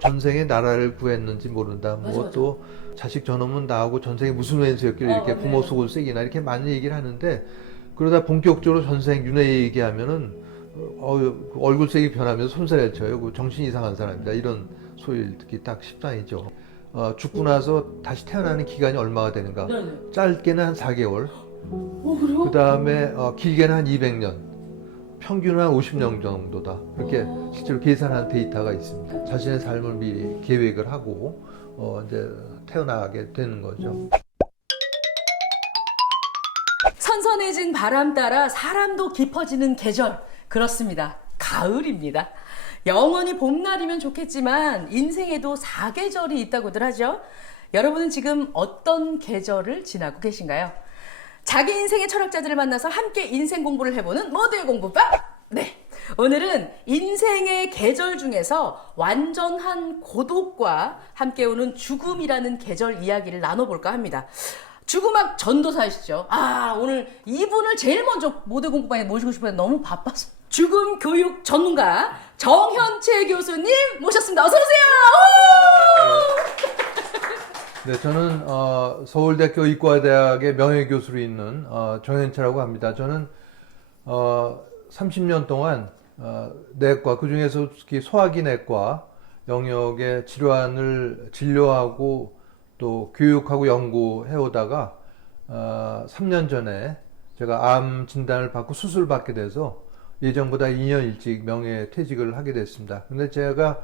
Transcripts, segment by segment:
전생에 나라를 구했는지 모른다. 뭐 또 자식 저놈은 나하고 전생에 무슨 왼수였길래 이렇게 부모 속을 쐐기나 이렇게 많이 얘기를 하는데 그러다 본격적으로 전생 윤회 얘기하면은 얼굴색이 변하면서 손살을 쳐요. 그 정신 이상한 사람이다. 이런 소리를 듣기 딱 십상이죠. 죽고 나서 다시 태어나는 기간이 얼마가 되는가? 네네. 짧게는 한 4개월. 그래요? 그 다음에 길게는 한 200년. 평균은 한 50년 정도다. 그렇게 실제로 계산한 데이터가 있습니다. 자신의 삶을 미리 계획을 하고 이제 태어나게 되는 거죠. 선선해진 바람 따라 사람도 깊어지는 계절. 그렇습니다. 가을입니다. 영원히 봄날이면 좋겠지만 인생에도 사계절이 있다고들 하죠. 여러분은 지금 어떤 계절을 지나고 계신가요? 자기 인생의 철학자들을 만나서 함께 인생 공부를 해보는 모두의 공부방! 네. 오늘은 인생의 계절 중에서 완전한 고독과 함께 오는 죽음이라는 계절 이야기를 나눠볼까 합니다. 죽음학 전도사이시죠. 오늘 이분을 제일 먼저 모두 공부방에 모시고 싶었는데 너무 바빠서. 죽음 교육 전문가 정현채 교수님 모셨습니다. 어서오세요! 네, 저는 서울대학교 의과대학의 명예교수로 있는 정현채라고 합니다. 저는 30년 동안 내과, 그중에서 특히 소화기 내과 영역의 질환을 진료하고 또 교육하고 연구해 오다가 3년 전에 제가 암 진단을 받고 수술을 받게 돼서 예정보다 2년 일찍 명예퇴직을 하게 됐습니다. 근데 제가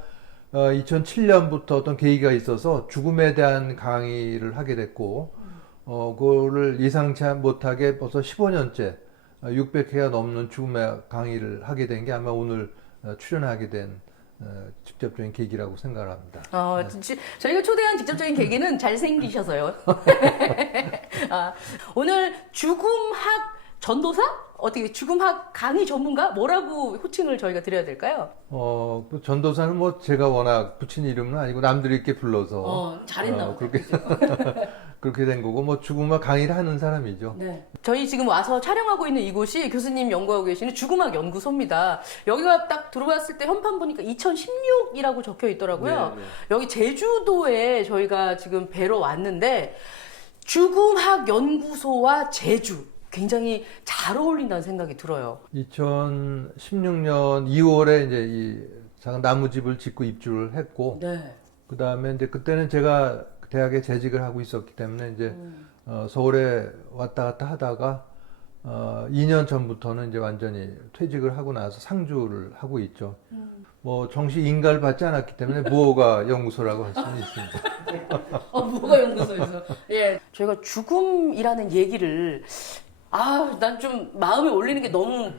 2007년부터 어떤 계기가 있어서 죽음에 대한 강의를 하게 됐고, 그거를 예상치 못하게 벌써 15년째 600회가 넘는 죽음의 강의를 하게 된 게 아마 오늘 출연하게 된 직접적인 계기라고 생각합니다. 저희가 초대한 직접적인 계기는 잘생기셔서요. 오늘 죽음학 전도사? 어떻게 죽음학 강의 전문가? 뭐라고 호칭을 저희가 드려야 될까요? 그 전도사는 뭐 제가 워낙 붙인 이름은 아니고 남들이 이렇게 불러서 잘했나 보다. 그렇게 그렇게 된 거고 뭐 죽음학 강의를 하는 사람이죠. 네. 저희 지금 와서 촬영하고 있는 이곳이 교수님 연구하고 계시는 죽음학 연구소입니다. 여기가 딱 들어왔을 때 현판 보니까 2016이라고 적혀 있더라고요. 네, 네. 여기 제주도에 저희가 지금 뵈러 왔는데 죽음학 연구소와 제주 굉장히 잘 어울린다는 생각이 들어요. 2016년 2월에 이제 이 작은 나무집을 짓고 입주를 했고, 네. 그 다음에 이제 그때는 제가 대학에 재직을 하고 있었기 때문에 이제 서울에 왔다 갔다 하다가 2년 전부터는 이제 완전히 퇴직을 하고 나서 상주를 하고 있죠. 뭐 정식 인가를 받지 않았기 때문에 무허가 연구소라고 할 수는 있습니다. 무허가 연구소에서. 예. 저희가 죽음이라는 얘기를 난 좀 마음에 올리는 게 너무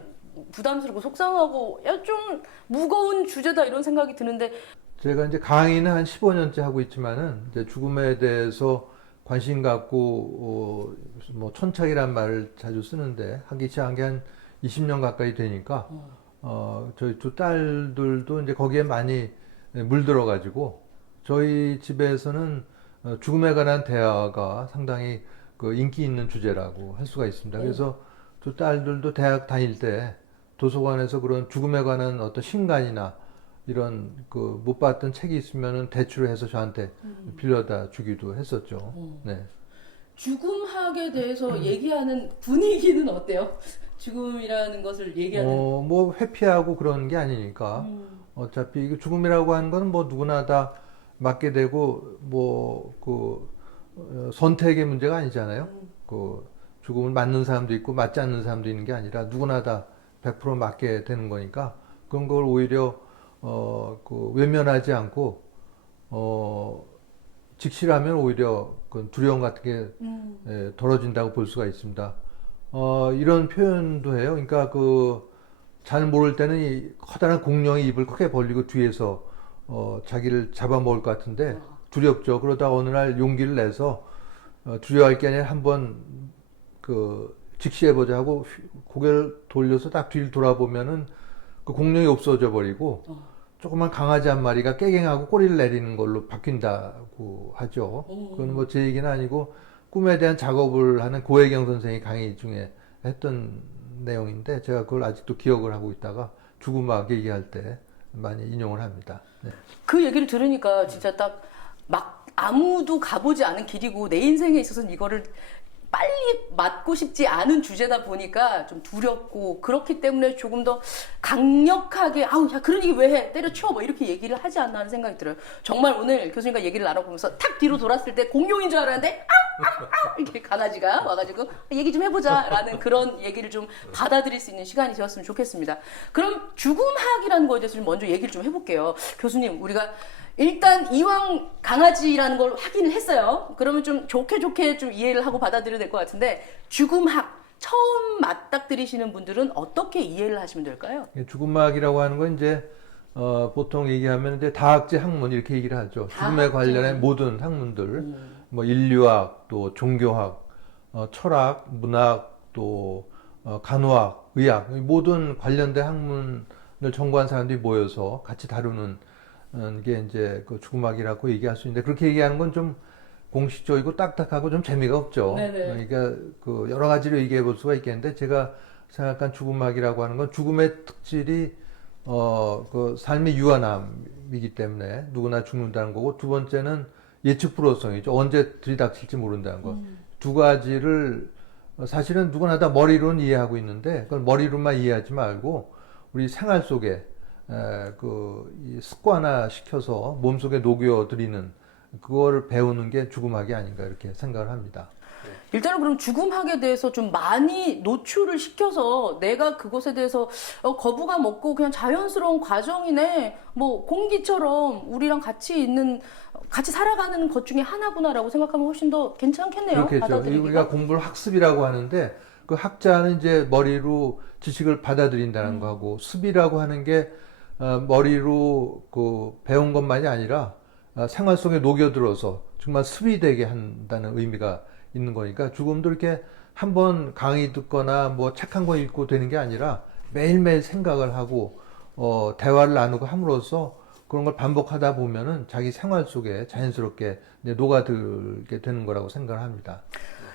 부담스럽고 속상하고 좀 무거운 주제다 이런 생각이 드는데 제가 이제 강의는 한 15년째 하고 있지만은 이제 죽음에 대해서 관심 갖고 뭐 천착이란 말을 자주 쓰는데 하기 시작한 게 한 20년 가까이 되니까 저희 두 딸들도 이제 거기에 많이 물들어 가지고 저희 집에서는 죽음에 관한 대화가 상당히 그 인기 있는 주제라고 할 수가 있습니다. 그래서 두 딸들도 대학 다닐 때 도서관에서 그런 죽음에 관한 어떤 신간이나 이런 그 못 봤던 책이 있으면은 대출해서 저한테 빌려다 주기도 했었죠. 네. 죽음학에 대해서 얘기하는 분위기는 어때요? 죽음이라는 것을 얘기하는 뭐 회피하고 그런 게 아니니까 어차피 이거 죽음이라고 하는 건 뭐 누구나 다 맞게 되고 뭐 그 선택의 문제가 아니잖아요. 그 죽음을 맞는 사람도 있고 맞지 않는 사람도 있는 게 아니라 누구나 다 100% 맞게 되는 거니까 그런 걸 오히려 그 외면하지 않고 직시라면 오히려 그 두려움 같은 게 덜어진다고 볼 수가 있습니다. 이런 표현도 해요. 그러니까 그 잘 모를 때는 이 커다란 공룡이 입을 크게 벌리고 뒤에서 자기를 잡아먹을 것 같은데 두렵죠. 그러다가 어느 날 용기를 내서 두려워할 게 아니라 한번 그 직시해보자 하고 고개를 돌려서 딱 뒤를 돌아보면은 그 공룡이 없어져 버리고 조그만 강아지 한 마리가 깨갱하고 꼬리를 내리는 걸로 바뀐다고 하죠. 그건 뭐 제 얘기는 아니고 꿈에 대한 작업을 하는 고혜경 선생이 강의 중에 했던 내용인데 제가 그걸 아직도 기억을 하고 있다가 죽음학 얘기할 때 많이 인용을 합니다. 네. 그 얘기를 들으니까 진짜 딱 막 아무도 가보지 않은 길이고 내 인생에 있어서는 이거를 빨리 맞고 싶지 않은 주제다 보니까 좀 두렵고 그렇기 때문에 조금 더 강력하게 아우 야 그런 얘기 왜 해 때려쳐 뭐 이렇게 얘기를 하지 않나 하는 생각이 들어요. 정말 오늘 교수님과 얘기를 나눠보면서 탁 뒤로 돌았을 때 공룡인 줄 알았는데 이렇게 강아지가 와가지고 얘기 좀 해보자 라는 그런 얘기를 좀 받아들일 수 있는 시간이 되었으면 좋겠습니다. 그럼 죽음학이라는 거에 대해서 좀 먼저 얘기를 좀 해볼게요. 교수님 우리가 일단 이왕 강아지라는 걸 확인을 했어요. 그러면 좀 좋게 좀 이해를 하고 받아들여야 될 것 같은데 죽음학 처음 맞닥뜨리시는 분들은 어떻게 이해를 하시면 될까요? 죽음학이라고 하는 건 이제 보통 얘기하면 이제 다학제 학문 이렇게 얘기를 하죠. 죽음에 관련된 모든 학문들, 뭐 인류학, 또 종교학, 철학, 문학, 또 간호학, 의학 모든 관련된 학문을 전공한 사람들이 모여서 같이 다루는 게 이제 그 죽음학이라고 얘기할 수 있는데 그렇게 얘기하는 건 좀 공식적이고 딱딱하고 좀 재미가 없죠. 네네. 그러니까 그 여러 가지로 얘기해 볼 수가 있겠는데 제가 생각한 죽음학이라고 하는 건 죽음의 특질이 그 삶의 유한함이기 때문에 누구나 죽는다는 거고 두 번째는 예측 불허성이죠. 언제 들이닥칠지 모른다는 거. 두 가지를 사실은 누구나 다 머리로는 이해하고 있는데 그걸 머리로만 이해하지 말고 우리 생활 속에 이 습관화 시켜서 몸속에 녹여들이는 그거를 배우는 게 죽음학이 아닌가 이렇게 생각을 합니다. 일단은 그럼 죽음학에 대해서 좀 많이 노출을 시켜서 내가 그것에 대해서 거부감 없고 그냥 자연스러운 과정이네 뭐 공기처럼 우리랑 같이 살아가는 것 중에 하나구나라고 생각하면 훨씬 더 괜찮겠네요. 그렇겠죠. 받아들이기가. 우리가 공부를 학습이라고 하는데 그 학자는 이제 머리로 지식을 받아들인다는 거하고 습이라고 하는 게 머리로 그 배운 것만이 아니라 생활 속에 녹여들어서 정말 습이 되게 한다는 의미가 있는 거니까 죽음도 이렇게 한번 강의 듣거나 뭐 책 한 권 읽고 되는 게 아니라 매일매일 생각을 하고 대화를 나누고 함으로써 그런 걸 반복하다 보면은 자기 생활 속에 자연스럽게 이제 녹아들게 되는 거라고 생각을 합니다.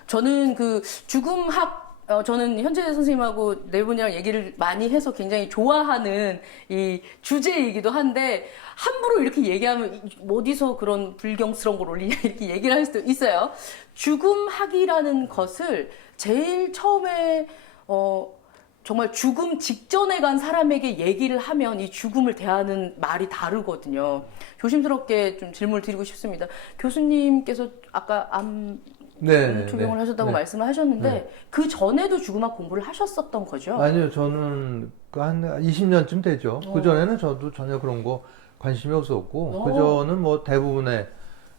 저는 그 죽음학 저는 현재 선생님하고 네 분이랑 얘기를 많이 해서 굉장히 좋아하는 이 주제이기도 한데 함부로 이렇게 얘기하면 어디서 그런 불경스러운 걸 올리냐 이렇게 얘기를 할 수도 있어요. 죽음학이라는 것을 제일 처음에 정말 죽음 직전에 간 사람에게 얘기를 하면 이 죽음을 대하는 말이 다르거든요. 조심스럽게 좀 질문을 드리고 싶습니다. 교수님께서 아까 투병을 하셨다고 말씀을 하셨는데 그 전에도 죽음학 공부를 하셨었던 거죠? 아니요, 저는 한 20년쯤 되죠. 그 전에는 저도 전혀 그런 거 관심이 없었고 그 전은 뭐 대부분의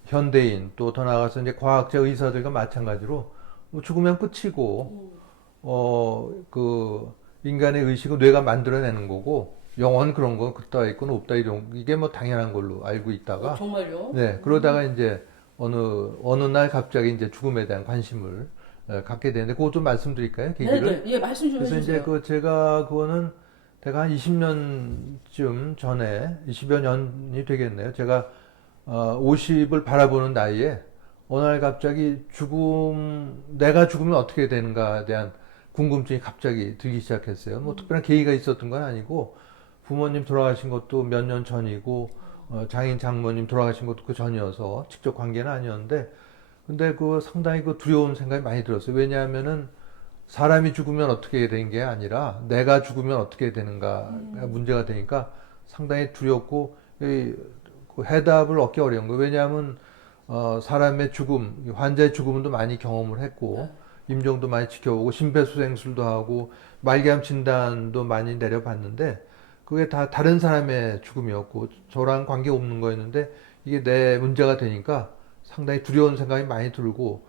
현대인 또 더 나아가서 이제 과학자 의사들과 마찬가지로 뭐 죽으면 끝이고 그 인간의 의식은 뇌가 만들어내는 거고 영혼 그런 거 그따 있고는 없다 이런 이게 뭐 당연한 걸로 알고 있다가 정말요? 네 그러다가 이제 어느 날 갑자기 이제 죽음에 대한 관심을 갖게 되는데 그거 좀 말씀드릴까요? 계기를? 네네. 예, 말씀 좀 그래서 해주세요. 이제 제가 그거는 제가 한 20년쯤 전에 20여 년이 되겠네요. 제가 50을 바라보는 나이에 어느 날 갑자기 내가 죽으면 어떻게 되는가에 대한 궁금증이 갑자기 들기 시작했어요. 뭐 특별한 계기가 있었던 건 아니고 부모님 돌아가신 것도 몇 년 전이고 장인 장모님 돌아가신 것도 그 전이어서 직접 관계는 아니었는데 근데 상당히 두려운 생각이 많이 들었어요. 왜냐하면은 사람이 죽으면 어떻게 되는 게 아니라 내가 죽으면 어떻게 되는가가 문제가 되니까 상당히 두렵고 해답을 얻기 어려운 거예요. 왜냐하면 사람의 죽음, 환자의 죽음도 많이 경험을 했고 임종도 많이 지켜보고 심폐소생술도 하고 말기암 진단도 많이 내려봤는데 그게 다 다른 사람의 죽음이었고 저랑 관계 없는 거였는데 이게 내 문제가 되니까 상당히 두려운 생각이 많이 들고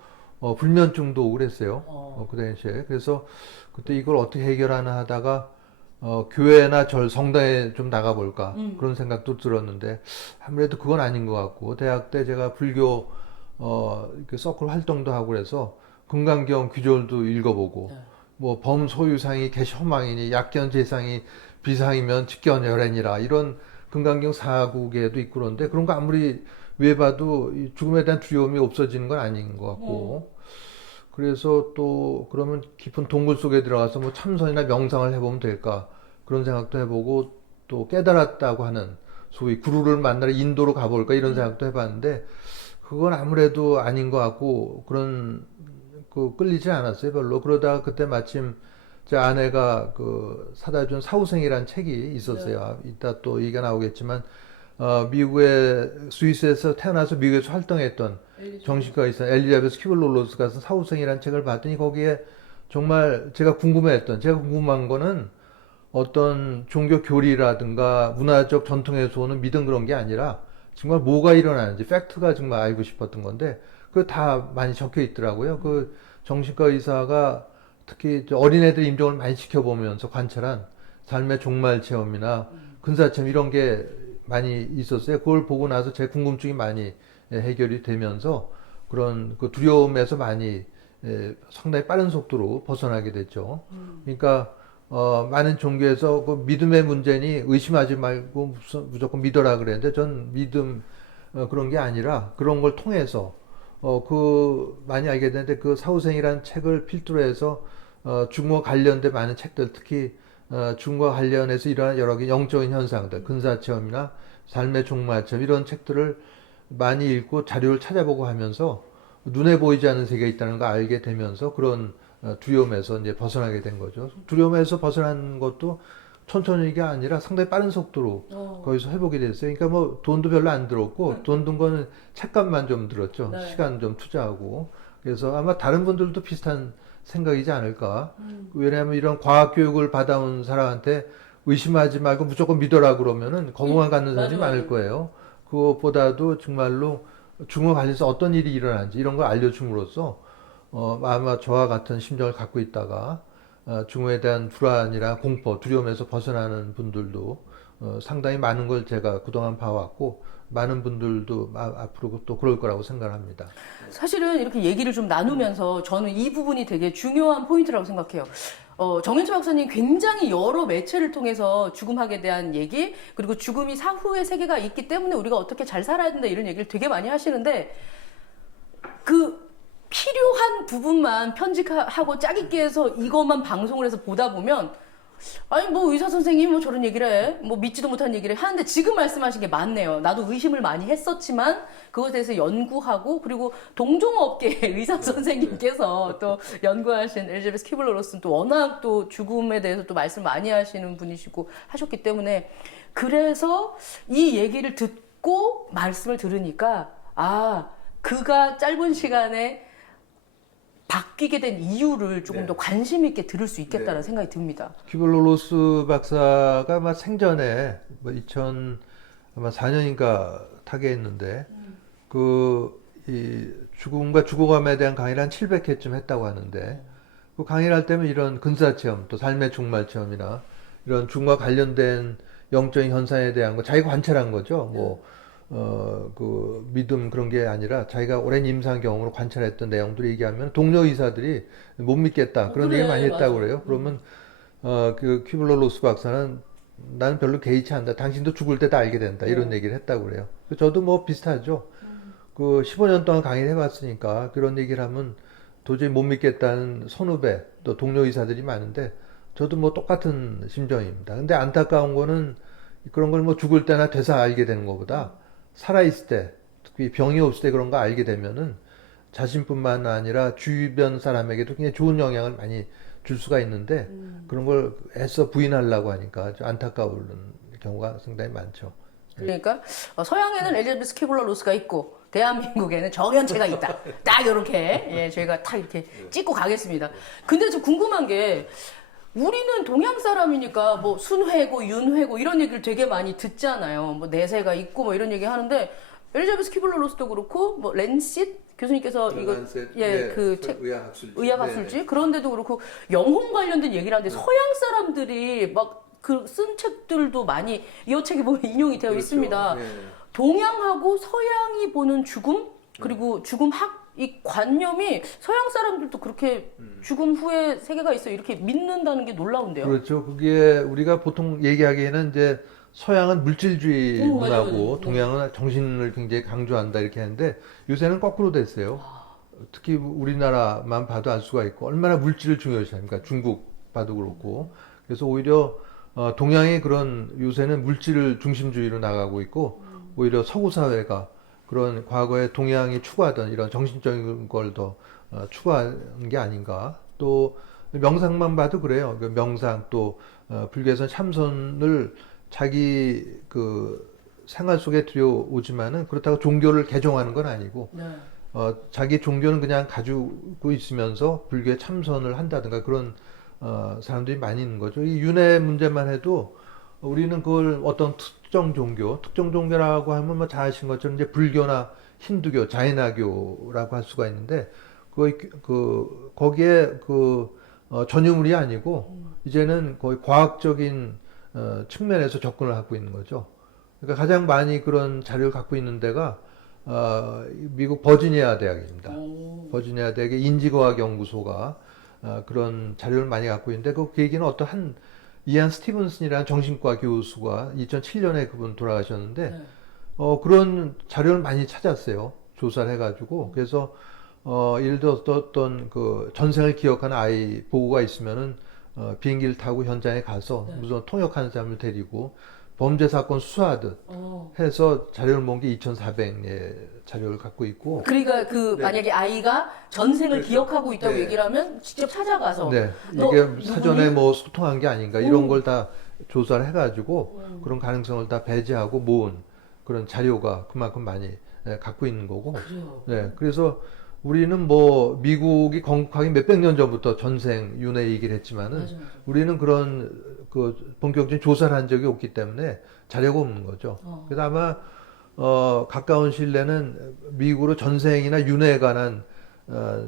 불면증도 오고 그랬어요. 그 당시에. 그래서 그때 이걸 어떻게 해결하나 하다가 교회나 성당에 좀 나가볼까 그런 생각도 들었는데 아무래도 그건 아닌 것 같고 대학 때 제가 불교 이렇게 서클 활동도 하고 그래서 금강경 귀절도 읽어보고 뭐 범소유상이 개셔망이니 약견재상이 비상이면 직견열애니라 이런 금강경 사국에도 있고 그런데 그런 거 아무리 왜 봐도 이 죽음에 대한 두려움이 없어지는 건 아닌 것 같고 그래서 또 그러면 깊은 동굴 속에 들어가서 뭐 참선이나 명상을 해보면 될까 그런 생각도 해보고 또 깨달았다고 하는 소위 구루를 만나러 인도로 가볼까 이런 생각도 해봤는데 그건 아무래도 아닌 것 같고 그런 그 끌리지 않았어요 별로. 그러다가 그때 마침 제 아내가 그 사다 준 사후생이라는 책이 있었어요. 이따 또 얘기가 나오겠지만 미국의 스위스에서 태어나서 미국에서 활동했던 정신과 의사 엘리자베스 큐블로로스가 쓴 사후생이라는 책을 봤더니 거기에 정말 제가 궁금한 거는 어떤 종교 교리라든가 문화적 전통에서 오는 믿음 그런 게 아니라 정말 뭐가 일어나는지 팩트가 정말 알고 싶었던 건데 그 다 많이 적혀 있더라고요. 그 정신과 의사가 특히 어린애들 임종을 많이 지켜보면서 관찰한 삶의 종말 체험이나 근사 체험 이런 게 많이 있었어요. 그걸 보고 나서 제 궁금증이 많이 해결이 되면서 그런 그 두려움에서 많이 상당히 빠른 속도로 벗어나게 됐죠. 그러니까 많은 종교에서 그 믿음의 문제니 의심하지 말고 무조건 믿어라 그랬는데 전 믿음 그런 게 아니라 그런 걸 통해서 그 많이 알게 되는데 그 사후생이라는 책을 필두로 해서 중국과 관련된 많은 책들 특히 중국과 관련해서 일어나는 여러 개 영적인 현상들 근사체험이나 삶의 종말체험 이런 책들을 많이 읽고 자료를 찾아보고 하면서 눈에 보이지 않는 세계가 있다는 걸 알게 되면서 그런 두려움에서 이제 벗어나게 된 거죠. 두려움에서 벗어난 것도 천천히가 아니라 상당히 빠른 속도로 거기서 회복이 됐어요. 그러니까 뭐 돈도 별로 안 들었고 돈 든 거는 책값만 좀 들었죠. 네. 시간 좀 투자하고. 그래서 아마 다른 분들도 비슷한 생각이지 않을까. 왜냐하면 이런 과학 교육을 받아온 사람한테 의심하지 말고 무조건 믿어라 그러면은 거부감 갖는 사람이 맞아, 많을 맞아. 거예요. 그것보다도 정말로 중국과 관련해서 어떤 일이 일어나는지 이런 걸 알려줌으로써 아마 저와 같은 심정을 갖고 있다가 중국에 대한 불안이나 공포, 두려움에서 벗어나는 분들도 상당히 많은 걸 제가 그동안 봐왔고 많은 분들도 앞으로 또 그럴 거라고 생각합니다. 사실은 이렇게 얘기를 좀 나누면서 저는 이 부분이 되게 중요한 포인트라고 생각해요. 정현철 박사님 굉장히 여러 매체를 통해서 죽음학에 대한 얘기, 그리고 죽음이 사후의 세계가 있기 때문에 우리가 어떻게 잘 살아야 된다 이런 얘기를 되게 많이 하시는데 그 필요한 부분만 편집하고 짜깁기 해서 이것만 방송을 해서 보다 보면 아니 뭐 의사 선생님이 뭐 저런 얘기를 해, 뭐 믿지도 못한 얘기를 하는데 지금 말씀하신 게 맞네요. 나도 의심을 많이 했었지만 그것에 대해서 연구하고 그리고 동종업계 의사 선생님께서 또 연구하신 엘리자베스 키블러-로스는 또 워낙 또 죽음에 대해서 또 말씀 많이 하시는 분이시고 하셨기 때문에 그래서 이 얘기를 듣고 말씀을 들으니까 그가 짧은 시간에 바뀌게 된 이유를 조금 더 관심 있게 들을 수 있겠다는 생각이 듭니다. 키블로로스 박사가 아마 생전에 뭐 2004년인가 타계했는데 이 죽음과 죽어감에 대한 강의를 한 700회쯤 했다고 하는데 그 강의를 할 때면 이런 근사체험 또 삶의 종말체험이나 이런 죽음과 관련된 영적인 현상에 대한 거 자기가 관찰한 거죠. 그 믿음 그런 게 아니라 자기가 오랜 임상 경험으로 관찰했던 내용들을 얘기하면 동료 의사들이 못 믿겠다 그런 얘기 많이 했다고 그래요. 그러면 그 큐블러-로스 박사는 나는 별로 개의치 않다. 당신도 죽을 때 다 알게 된다. 이런 얘기를 했다고 그래요. 저도 뭐 비슷하죠. 그 15년 동안 강의를 해봤으니까 그런 얘기를 하면 도저히 못 믿겠다는 선후배 또 동료 의사들이 많은데 저도 뭐 똑같은 심정입니다. 근데 안타까운 거는 그런 걸 뭐 죽을 때나 돼서 알게 되는 것보다 살아있을 때, 특히 병이 없을 때 그런 거 알게 되면은 자신뿐만 아니라 주변 사람에게도 굉장히 좋은 영향을 많이 줄 수가 있는데 그런 걸 애써 부인하려고 하니까 좀 안타까운 경우가 상당히 많죠. 그러니까 서양에는 엘리자베스 키블러-로스가 있고 대한민국에는 정현채가 있다. 딱 이렇게 저희가 딱 이렇게 찍고 가겠습니다. 근데 좀 궁금한 게 우리는 동양 사람이니까 뭐 순회고 윤회고 이런 얘기를 되게 많이 듣잖아요. 뭐 내세가 있고 뭐 이런 얘기 하는데 엘리자베스 키블러-로스도 그렇고 뭐 랜싯 교수님께서 이거 그 책 의학학술지 그런데도 그렇고 영혼 관련된 얘기를 하는데 서양 사람들이 막 그 쓴 책들도 많이 이 책에 보면 인용이 되어 있습니다. 동양하고 서양이 보는 죽음 그리고 죽음학 이 관념이 서양 사람들도 그렇게 죽음 후에 세계가 있어 이렇게 믿는다는 게 놀라운데요. 그렇죠. 그게 우리가 보통 얘기하기에는 이제 서양은 물질주의 문화고 맞아요. 동양은 정신을 굉장히 강조한다 이렇게 하는데 요새는 거꾸로 됐어요. 특히 우리나라만 봐도 알 수가 있고 얼마나 물질을 중요시합니까? 중국 봐도 그렇고. 그래서 오히려 동양의 그런 요새는 물질 중심주의로 나가고 있고 오히려 서구 사회가 그런 과거에 동양이 추구하던 이런 정신적인 걸 더 추구한 게 아닌가. 또 명상만 봐도 그래요. 그 명상 또 불교에서 참선을 자기 그 생활 속에 들여오지만은 그렇다고 종교를 개종하는 건 아니고 네. 자기 종교는 그냥 가지고 있으면서 불교에 참선을 한다든가 그런 사람들이 많이 있는 거죠. 이 윤회 문제만 해도 우리는 그걸 어떤 특정 종교라고 하면 뭐 잘 아신 것처럼 이제 불교나 힌두교, 자이나교라고 할 수가 있는데 거기에 전유물이 아니고 이제는 거의 과학적인 측면에서 접근을 하고 있는 거죠. 그러니까 가장 많이 그런 자료를 갖고 있는 데가 미국 버지니아 대학입니다. 버지니아 대학의 인지과학 연구소가 그런 자료를 많이 갖고 있는데 그 얘기는 어떤 이안 스티븐슨이라는 정신과 교수가 2007년에 그분 돌아가셨는데 네. 그런 자료를 많이 찾았어요. 조사를 해가지고 그래서 예를 들어 어떤 그 전생을 기억하는 아이 보고가 있으면은 비행기를 타고 현장에 가서 네. 무슨 통역하는 사람을 데리고 범죄 사건 수사하듯 어. 해서 자료를 모은 게 2,400의 자료를 갖고 있고. 그러니까 그 네. 만약에 아이가 전생을 그렇죠. 기억하고 있다고 네. 얘기를 하면 직접 찾아가서 네, 너 이게 누구니? 사전에 뭐 소통한 게 아닌가 이런 걸 다 조사를 해가지고 그런 가능성을 다 배제하고 모은 그런 자료가 그만큼 많이 갖고 있는 거고. 그래요. 네, 그래서 우리는 뭐 미국이 건국하기 몇백 년 전부터 전생 윤회 얘기를 했지만은 맞아. 우리는 그런 그 본격적인 조사를 한 적이 없기 때문에 자료가 없는 거죠. 그래서 아마 가까운 시일 내는 미국으로 전생이나 윤회에 관한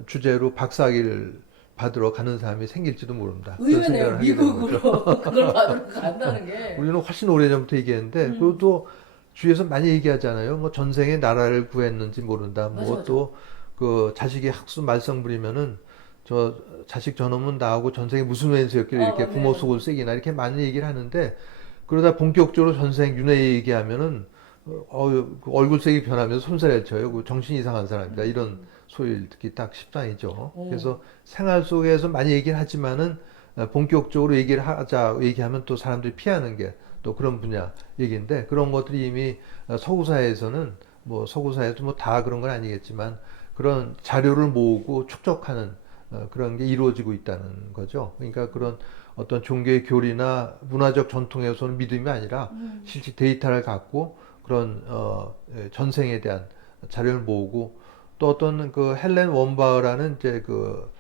주제로 박사학위를 받으러 가는 사람이 생길지도 모릅니다. 그런 의외네요. 생각을 하게 되는 거죠. 미국으로 그걸 받으러 간다는 게. 우리는 훨씬 오래전부터 얘기했는데 그것도 주위에서 많이 얘기하잖아요. 뭐 전생에 나라를 구했는지 모른다. 맞아, 뭐 또 그 자식이 학수 말썽 부리면은 저 자식 저놈은 나하고 전생에 무슨 왼수였길래 이렇게 부모 맞네요. 속을 새기나 이렇게 많이 얘기를 하는데 그러다 본격적으로 전생 윤회 얘기하면은 그 얼굴색이 변하면서 손살을 쳐요. 그 정신 이상한 사람이다. 이런 소리를 듣기 딱 십상이죠. 그래서 생활 속에서 많이 얘기를 하지만은 본격적으로 얘기하면 또 사람들이 피하는 게 또 그런 분야 얘기인데 그런 것들이 이미 서구 사회에서는 뭐 서구 사회도 뭐 다 그런 건 아니겠지만 그런 자료를 모으고 축적하는 그런 게 이루어지고 있다는 거죠. 그러니까 그런 어떤 종교의 교리나 문화적 전통에서는 믿음이 아니라 실제 데이터를 갖고 그런 전생에 대한 자료를 모으고 또 어떤 그 헬렌 원바흐라는 이제 그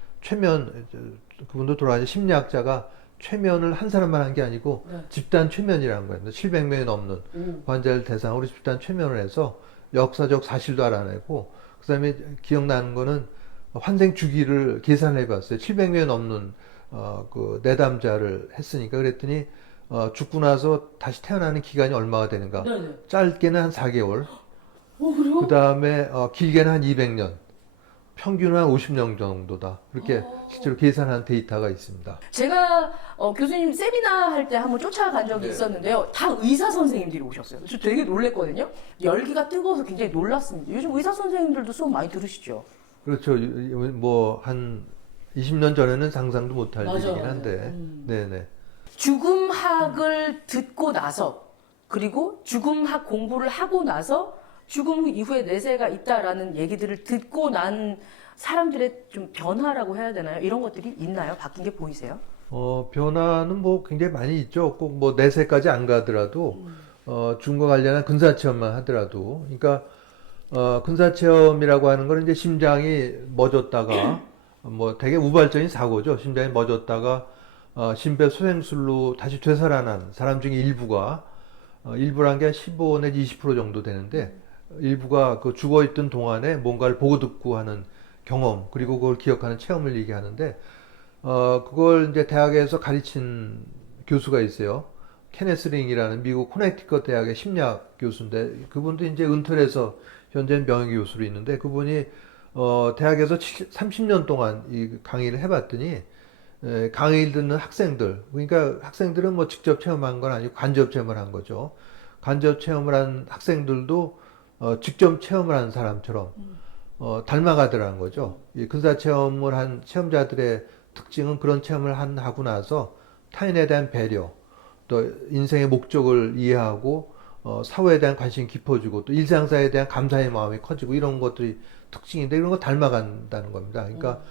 그분도 돌아가신 심리학자가 최면을 한 사람만 한 게 아니고 네. 집단 최면이라는 거예요. 700명이 넘는 환자를 대상으로 집단 최면을 해서 역사적 사실도 알아내고 그다음에 기억나는 거는 환생 주기를 계산해 봤어요. 700명이 넘는 그 내담자를 했으니까 그랬더니 죽고 나서 다시 태어나는 기간이 얼마가 되는가? 네네. 짧게는 한 4개월. 그래요? 그다음에 길게는 한 200년. 평균은 한 50년 정도다. 그렇게 실제로 계산한 데이터가 있습니다. 제가 교수님 세미나 할 때 한번 쫓아간 적이 네. 있었는데요. 다 의사 선생님들이 오셨어요. 저 되게 놀랬거든요. 열기가 뜨거워서 굉장히 놀랐습니다. 요즘 의사 선생님들도 수업 많이 들으시죠? 그렇죠. 뭐 한 20년 전에는 상상도 못할 맞아요, 일이긴 맞아요. 한데. 네네. 죽음학을 듣고 나서 그리고 죽음학 공부를 하고 나서 죽음 이후에 내세가 있다라는 얘기들을 듣고 난 사람들의 좀 변화라고 해야 되나요? 이런 것들이 있나요? 바뀐 게 보이세요? 변화는 뭐 굉장히 많이 있죠. 꼭 뭐 내세까지 안 가더라도, 죽음과 관련한 근사체험만 하더라도. 그러니까, 근사체험이라고 하는 건 이제 심장이 멎었다가, 뭐 되게 우발적인 사고죠. 심장이 멎었다가, 심폐소생술로 다시 되살아난 사람 중에 일부란 게 15 내지 20% 정도 되는데, 일부가 그 죽어있던 동안에 뭔가를 보고 듣고 하는 경험, 그리고 그걸 기억하는 체험을 얘기하는데, 그걸 이제 대학에서 가르친 교수가 있어요. 케네스 링이라는 미국 코네티컷 대학의 심리학 교수인데, 그분도 이제 은퇴를 해서 현재는 명예교수로 있는데, 그분이, 대학에서 30년 동안 이 강의를 해봤더니, 강의를 듣는 학생들, 그러니까 학생들은 뭐 직접 체험한 건 아니고 간접 체험을 한 거죠. 간접 체험을 한 학생들도 직접 체험을 한 사람처럼 닮아가더라는 거죠. 이 근사 체험을 한 체험자들의 특징은 그런 체험을 하고 나서 타인에 대한 배려, 또 인생의 목적을 이해하고 사회에 대한 관심이 깊어지고 또 일상사에 대한 감사의 마음이 커지고 이런 것들이 특징인데 이런 거 닮아간다는 겁니다. 그러니까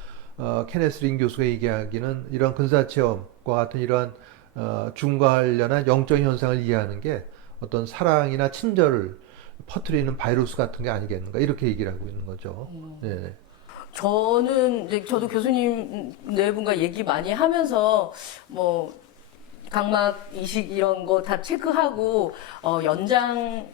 케네스 린 교수가 얘기하기는 이런 근사체험과 같은 이러한 죽음과 관련한 영적 현상을 이해하는 게 어떤 사랑이나 친절을 퍼뜨리는 바이러스 같은 게 아니겠는가 이렇게 얘기를 하고 있는 거죠. 네. 저는 이제 저도 교수님 네 분과 얘기 많이 하면서 뭐 각막 이식 이런 거 다 체크하고 연장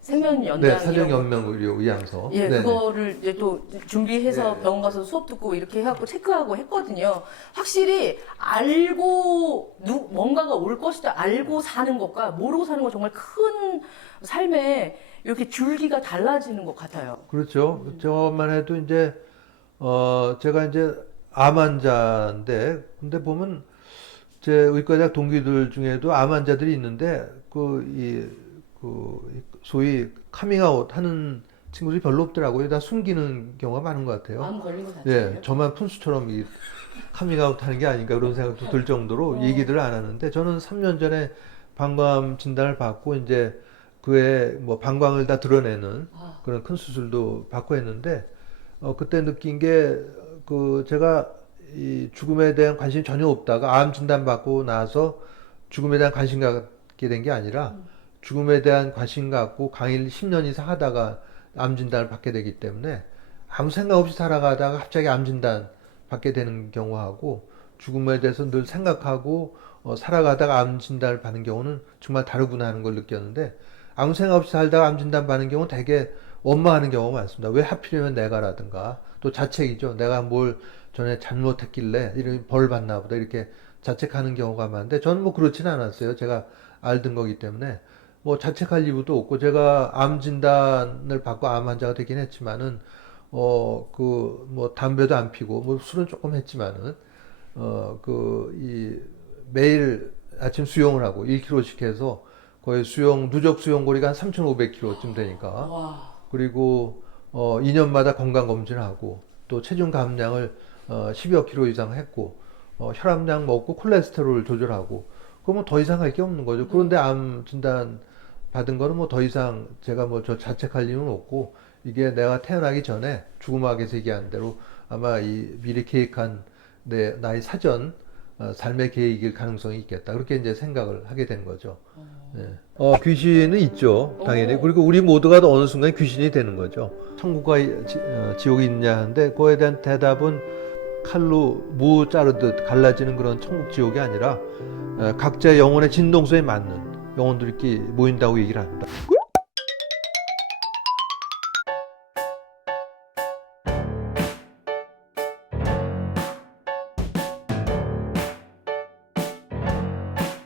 생명 연장 네, 사정 이런 거 영명 의료 의향서. 예, 네네. 그거를 이제 또 준비해서 네. 병원 가서 수업 듣고 이렇게 해갖고 체크하고 했거든요. 확실히 알고 뭔가가 올 것이다 알고 사는 것과 모르고 사는 건 정말 큰 삶에 이렇게 줄기가 달라지는 것 같아요. 그렇죠. 저만 해도 이제 제가 이제 암 환자인데 근데 보면 제 의과대학 동기들 중에도 암 환자들이 있는데 소위 카밍아웃 하는 친구들이 별로 없더라고요. 다 숨기는 경우가 많은 것 같아요. 암 걸린 거 자체예요. 예, 저만 푼수처럼 이 카밍아웃 하는 게 아닌가 그런 생각도 들 정도로 얘기들을 안 하는데 저는 3년 전에 방광 진단을 받고 이제 그에 뭐 방광을 다 드러내는 그런 큰 수술도 받고 했는데 그때 느낀 게 제가 이 죽음에 대한 관심이 전혀 없다가 암 진단 받고 나서 죽음에 대한 관심 갖게 된 게 아니라 죽음에 대한 관심 갖고 강의를 10년 이상 하다가 암 진단을 받게 되기 때문에 아무 생각 없이 살아가다가 갑자기 암 진단 받게 되는 경우하고 죽음에 대해서 늘 생각하고 살아가다가 암 진단을 받는 경우는 정말 다르구나 하는 걸 느꼈는데 아무 생각 없이 살다가 암 진단 받는 경우는 되게 원망하는 경우가 많습니다. 왜 하필이면 내가라든가 또 자책이죠. 내가 뭘 전에 잘못했길래 이런 벌 받나 보다 이렇게 자책하는 경우가 많은데 저는 뭐 그렇지는 않았어요. 제가 알던 거기 때문에 뭐 자책할 이유도 없고 제가 암 진단을 받고 암 환자가 되긴 했지만은 뭐 담배도 안 피고 뭐 술은 조금 했지만은 매일 아침 수영을 하고 1km씩 해서 거의 누적 수영거리가 한 3,500km쯤 되니까 와. 그리고 2년마다 건강 검진을 하고 또 체중 감량을 10여 킬로 이상 했고 혈압약 먹고 콜레스테롤 조절하고 그러면 더 이상 할 게 없는 거죠. 그런데 암 진단 받은 거는 뭐 더 이상 제가 뭐 저 자책할 이유는 없고 이게 내가 태어나기 전에 죽음학에서 얘기한 대로 아마 이 미리 계획한 나의 사전 삶의 계획일 가능성이 있겠다. 그렇게 이제 생각을 하게 된 거죠. 네. 귀신은 있죠, 당연히. 그리고 우리 모두가 어느 순간 귀신이 되는 거죠. 천국과 지옥이 있냐 하는데 그거에 대한 대답은 칼로 무 자르듯 갈라지는 그런 천국 지옥이 아니라 각자의 영혼의 진동소에 맞는 영혼들끼리 모인다고 얘기를 합니다.